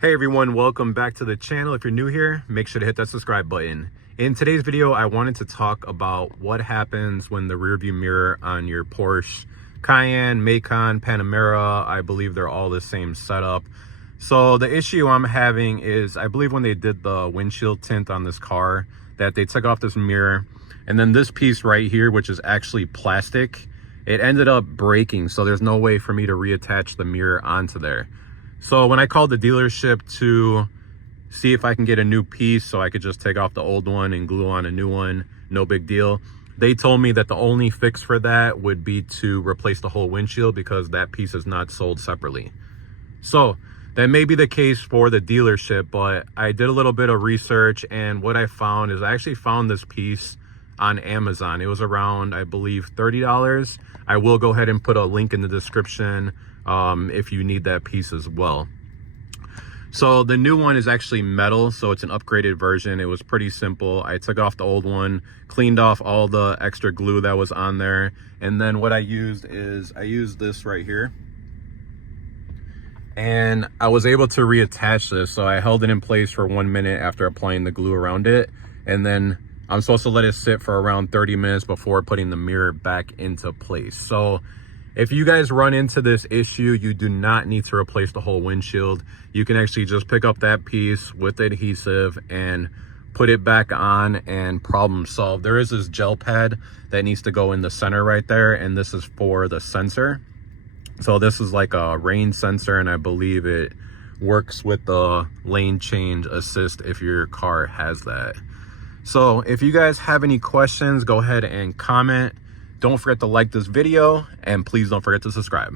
Hey everyone, welcome back to the channel. If you're new here, make sure to hit that subscribe button. In today's video, I wanted to talk about what happens when the rear view mirror on your Porsche Cayenne, Macan, Panamera, I believe they're all the same setup. So the issue I'm having is, I believe when they did the windshield tint on this car, that they took off this mirror, and then this piece right here, which is actually plastic, it ended up breaking. So there's no way for me to reattach the mirror onto there. So when I called the dealership to see if I can get a new piece so I could just take off the old one and glue on a new one, no big deal, they told me that the only fix for that would be to replace the whole windshield because that piece is not sold separately. So that may be the case for the dealership, but I did a little bit of research, and what I found is I actually found this piece on Amazon. It was around, I believe, $30. I will go ahead and put a link in the description if you need that piece as well. So the new one is actually metal, so it's an upgraded version. It was pretty simple. I took off the old one, cleaned off all the extra glue that was on there, and then what I used is I used this right here, and I was able to reattach this. So I held it in place for 1 minute after applying the glue around it, and then I'm supposed to let it sit for around 30 minutes before putting the mirror back into place. So if you guys run into this issue, you do not need to replace the whole windshield. You can actually just pick up that piece with adhesive and put it back on, and problem solved. There is this gel pad that needs to go in the center right there, and this is for the sensor. So this is like a rain sensor, and I believe it works with the lane change assist if your car has that. So if you guys have any questions, go ahead and comment. Don't forget to like this video, and please don't forget to subscribe.